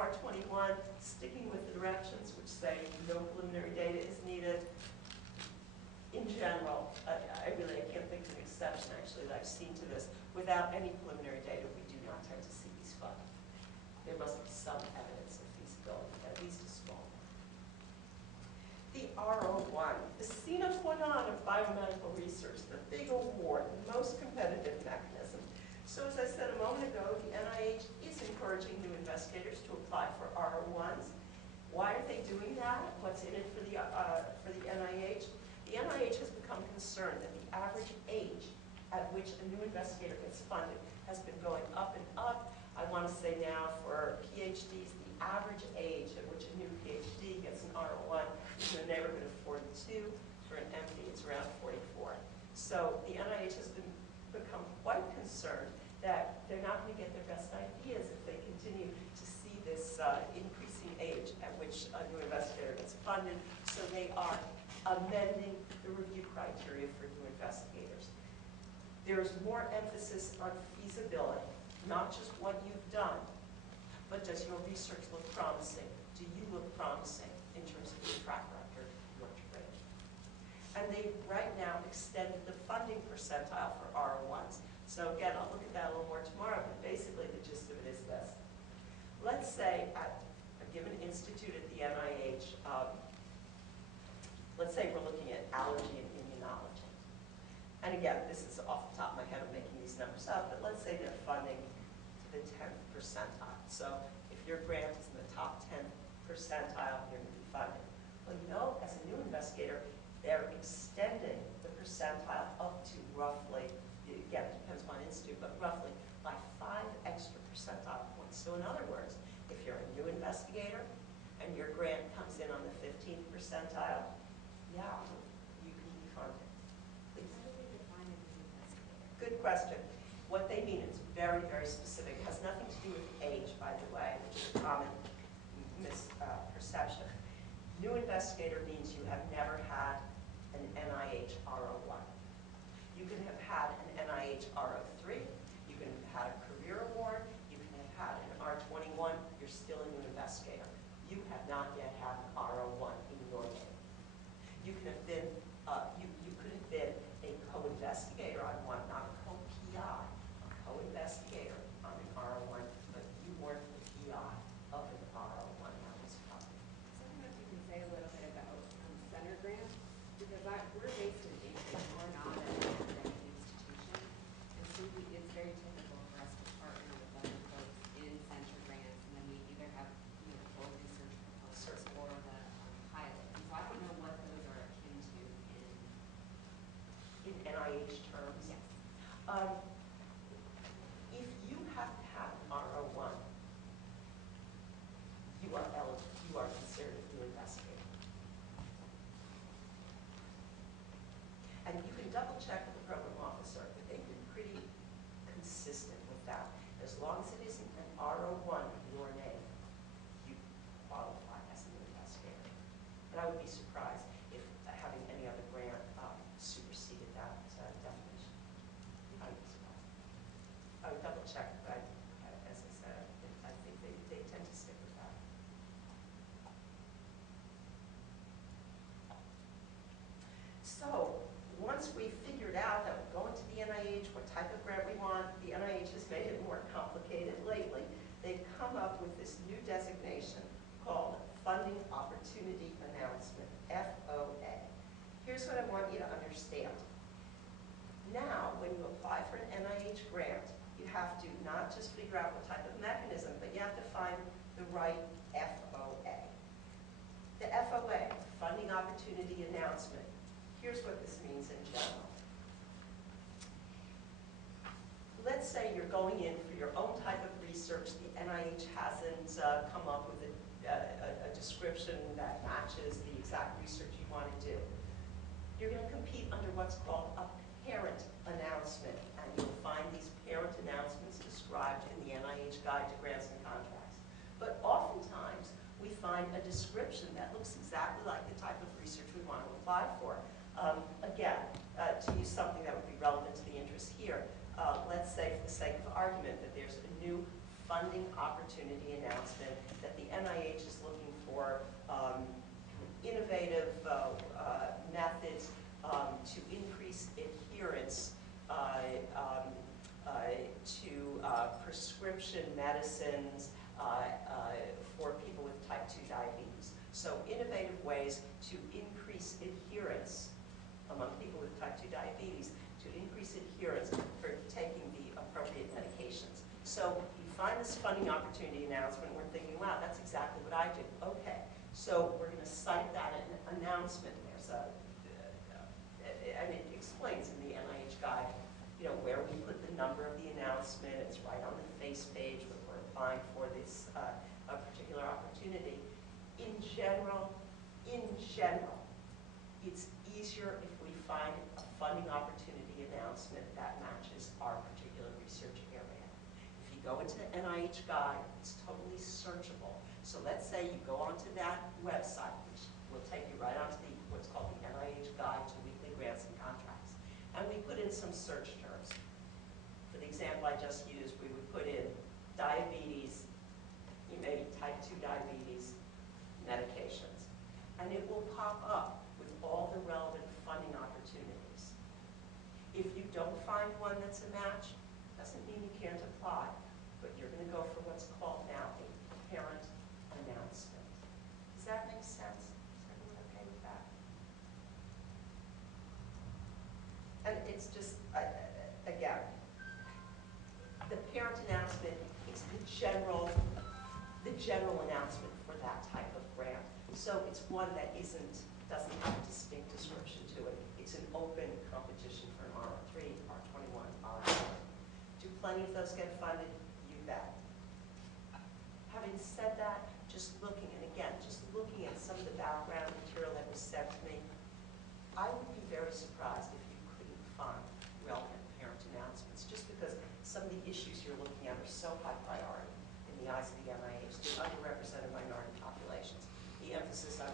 R21, sticking with the directions which say no preliminary data is needed. In general, I can't think of an exception actually that I've seen to this. Without any preliminary data, we do not tend to see these funds. There must be some evidence of feasibility, at least a small one. The R01, the sine qua non of biomedical research, the big award, the most competitive mechanism. So as I said a moment ago, the NIH is encouraging new investigators to apply for R01s. Why are they doing that? What's in it for the NIH? The NIH has become concerned that the average age at which a new investigator gets funded has been going up and up. I want to say now for PhDs, the average age at which a new PhD gets an R01 is in the neighborhood of 42. For an MD, it's around 44. So the NIH has become quite concerned that they're not going to get their best ideas if they continue to see this increasing age at which a new investigator gets funded. So they are amending the review criteria for new investigators. There's more emphasis on feasibility, not just what you've done, but does your research look promising? Do you look promising in terms of your track record, your training? And they right now extended the funding percentile for R01s. So again, I'll look at that a little more tomorrow, but basically the gist of it is this. Let's say at a given institute at the NIH, let's say we're looking at allergy and immunology. And again, this is off the top of my head, I'm making these numbers up, but let's say they're funding to the 10th percentile. So if your grant is in the top 10th percentile, you're going to be funded. Well, you know, as a new investigator, they're extending the percentile up to roughly, again, it depends upon institute, but roughly by 5 extra percentile points. So in other words, if you're a new investigator and your grant comes in on the 15th percentile, yeah, you can be funded. Please. How do they define a new investigator? Good question. What they mean is very, very specific. It has nothing to do with age, by the way, which is a common misperception. New investigator means you have never had an NIH R01. You can have had an NIH R03. You can have had a career award. You can have had an R21. You're still a new investigator. You have not yet had an R01 in your name. You can have been, you could have been a co-investigator on one, not a co-PI, a co-investigator on an R01, but you weren't the PI of an R01. That was covered. So I don't know if you can say a little bit about center grants, because we're based in Anchorage, we're not an academic institution, and so it's very typical for us to partner with other folks in center grants, and then we either have full research proposals or the pilot. And so I don't know what those are akin to In NIH terms? Yes. If you have to have an R01, you are eligible, you are considered a new investigator. And you can double check with the program officer, but they've been pretty consistent with that. As long as it isn't an R01 in your name, you qualify as an investigator. And I would be surprised if having any other grant superseded that definition. I would be surprised. I would double check, but as I said, I think they tend to stick with that. So once we figured out that we're going to the NIH, what type of grant we want, the NIH has made it more complicated lately. They've come up with this new designation called Funding Opportunity Announcement, FOA. Here's what I want you to understand. Now, when you apply for an NIH grant, you have to not just figure out what type of mechanism, but you have to find the right FOA. The FOA, Funding Opportunity Announcement, here's what this means in general. Let's say you're going in for your own type of research. The NIH hasn't come up with a description that matches the exact research you want to do. You're going to compete under what's called a parent announcement, and you'll find these parent announcements described in the NIH Guide to Grants and Contracts. But oftentimes, we find a description that looks exactly like the type of research we want to apply for. Again, to use something that would be relevant to the interest here, let's say for the sake of argument that there's a new funding opportunity announcement that the innovative methods to increase adherence to prescription medicines for people with type 2 diabetes. So innovative ways to increase adherence among people with type 2 diabetes, to increase adherence for taking the appropriate medications. So you find this funding opportunity announcement, we're thinking, wow, that's exactly what I do. Okay, so we're going to cite that announcement. There's a, and it explains in the NIH guide, where we put the number of the announcement. It's right on the face page when we're applying for this a particular opportunity. In general, it's easier if we find a funding opportunity announcement that matches our particular research area. If you go into the NIH guide, it's totally searchable. So let's say you go onto that website, which will take you right onto what's called the NIH Guide to Weekly Grants and Contracts. And we put in some search terms. For the example I just used, we would put in diabetes, maybe type 2 diabetes medications. And it will pop up with all the relevant funding opportunities. If you don't find one that's a match, doesn't mean you can't apply, but you're going to go for what's called now a parent announcement. Does that make sense? Is everyone okay with that? And it's just, again, the parent announcement is the general announcement for that type of grant. So it's one that doesn't have a distinct description to it. It's an open competition for an R3, R21, R4. Do plenty of those get funded? You bet. Having said that, just looking at some of the background material that was sent to me, I would be very surprised if you couldn't find relevant parent announcements, just because some of the issues you're looking at are so high priority in the eyes of the NIH, the underrepresented minority populations, the emphasis on